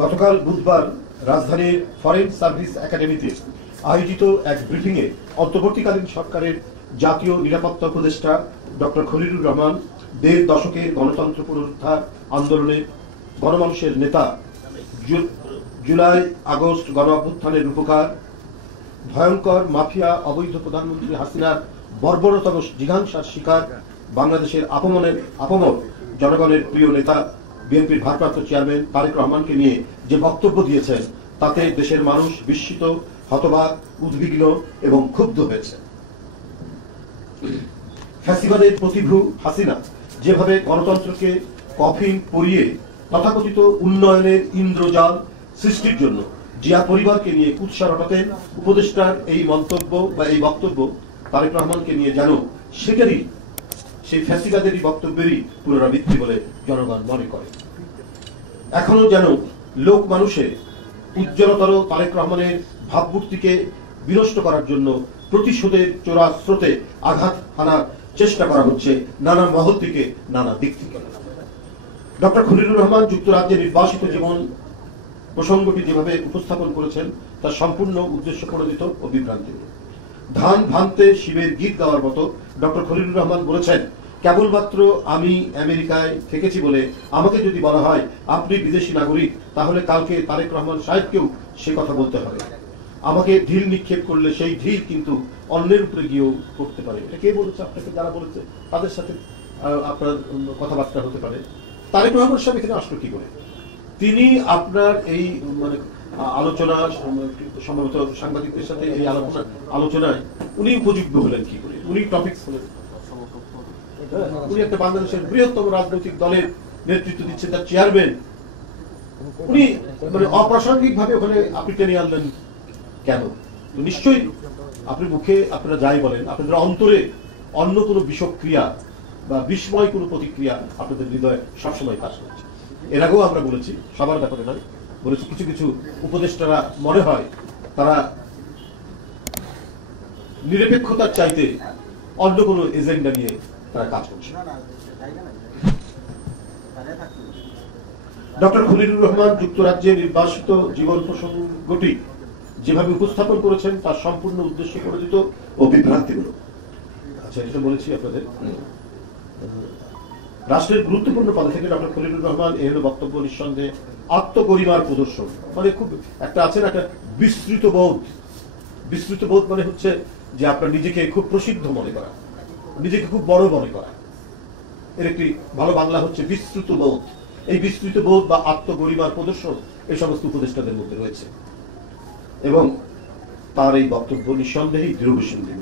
গতকাল বুধবার রাজধানীর ফরেন সার্ভিস একাডেমিতে আয়োজিত এক ব্রিফিংয়ে অন্তর্বর্তীকালীন সরকারের জাতীয় নিরাপত্তা উপদেষ্টা ডক্টর খলিলুর রহমান ১.৫ দশকের গণতন্ত্র পুনরুদ্ধার আন্দোলনে গণমানুষের নেতা, জুলাই আগস্ট গণ অভ্যুত্থানের রূপকার, ভয়ঙ্কর মাফিয়া অবৈধ প্রধানমন্ত্রী হাসিনার বর্বরতম জিঘাংসার শিকার, বাংলাদেশের আপমর জনগণের প্রিয় নেতা বিএনপির ভারপ্রাপ্ত চেয়ারম্যান তারেক রহমানকে নিয়ে যে বক্তব্য দিয়েছেন তাতে দেশের মানুষ বিস্মিত, হতবাক, উদ্বিগ্ন এবং ক্ষুব্ধ হয়েছে। ফ্যাসিবাদের প্রতিভূ হাসিনা যেভাবে গণতন্ত্রকে কফিন পরিয়ে তথাকথিত উন্নয়নের ইন্দ্রজাল সৃষ্টির জন্য জিয়া পরিবারকে নিয়ে কুৎসা রটাতেন, উপদেষ্টার এই মন্তব্য বা এই বক্তব্য তারেক রহমানকে নিয়ে যেন সেটারই সেই ফ্যাসিবাদেরই বক্তব্যেরই পুনরাবৃত্তি বলে জনগণ মনে করে। এখনো যেন লোক মানুষের উজ্জ্বলতর তারেক রহমানের ভাবমূর্তিকে বিনষ্ট করার জন্য প্রতিশোধের চোরা স্রোতে আঘাত হানার চেষ্টা করা হচ্ছে নানা মহল থেকে, নানা দিক থেকে। ডক্টর খলিলুর রহমান যুক্তরাজ্যে নির্বাসিত জীবন প্রসঙ্গটি যেভাবে উপস্থাপন করেছেন তা সম্পূর্ণ উদ্দেশ্য প্রণোদিত ও বিভ্রান্তিমূলক। ধান ভান্তে শিবের গীত গাওয়ার মতো ডক্টর খলিলুর রহমান বলেছেন, কেবলমাত্র আমি আমেরিকায় থেকেছি বলে আমাকে যদি বলা হয় আপনি বিদেশি নাগরিক, তাহলে কালকে তারেক রহমান সাহেবকেও সে কথা বলতে হবে। আমাকে ঢিল নিক্ষেপ করলে সেই ঢিল কিন্তু অন্যের উপরে গিয়েও করতে পারে। এটা কে বলেছে? আপনাকে যারা বলেছে তাদের সাথে আপনার কথাবার্তা হতে পারে। তারেক রহমান সাহেব এখানে আসলো কি করে? তিনি আপনার এই আলোচনা, সম্ভবত সাংবাদিকদের সাথে এই আলোচনায় উনি উপযুক্ত হলেন কি করে? উনি টপিকস হলেন, উনি একটা বাংলাদেশের বৃহত্তম রাজনৈতিক দলের নেতৃত্ব দিচ্ছেন, তার চেয়ারম্যান। উনি অপ্রাসঙ্গিক ভাবে ওখানে আপনি টেনে আনলেন কেন? নিশ্চয়ই আপনি মুখে আপনারা যাই বলেন, আপনাদের অন্তরে অন্য কোনো বিষক্রিয়া বা বিস্ময় কোনো প্রতিক্রিয়া আপনাদের হৃদয়ে সবসময় কাজ করছে। এর আগেও আমরা বলেছি, সবার ব্যাপারে নয়, বলেছি কিছু কিছু উপদেষ্টারা মনে হয় তারা নিরপেক্ষতার চাইতে অন্য কোনো এজেন্ডা নিয়ে তারা কাজ করছে। ডক্টর খলিলুর রহমান যুক্তরাজ্যে নির্বাসিত জীবন প্রসঙ্গটি যেভাবে উপস্থাপন করেছেন তার সম্পূর্ণ উদ্দেশ্য প্রণোদিত ও বিভ্রান্তিমূলক। আচ্ছা, এটা বলেছি আপনাদের। রাষ্ট্রের গুরুত্বপূর্ণ পদে থেকে ডক্টর খলিলুর রহমান এই হলো বক্তব্য নিঃসন্দেহে আত্মগরিমার প্রদর্শন। খুব একটা আছে না, একটা বিস্তৃত বোধ। বিস্তৃত বোধ মানে হচ্ছে যে আপনার নিজেকে খুব প্রসিদ্ধ মনে করা, নিজেকে খুব বড় মনে করা। এর একটি ভালো বাংলা হচ্ছে বিস্তৃত বোধ। এই বিস্তৃত বোধ বা আত্মগরিমার প্রদর্শন এই সমস্ত উপদেষ্টাদের মধ্যে রয়েছে এবং তার এই বক্তব্য নিঃসন্দেহেই দৃঢ়বিসন্ধিমূলক।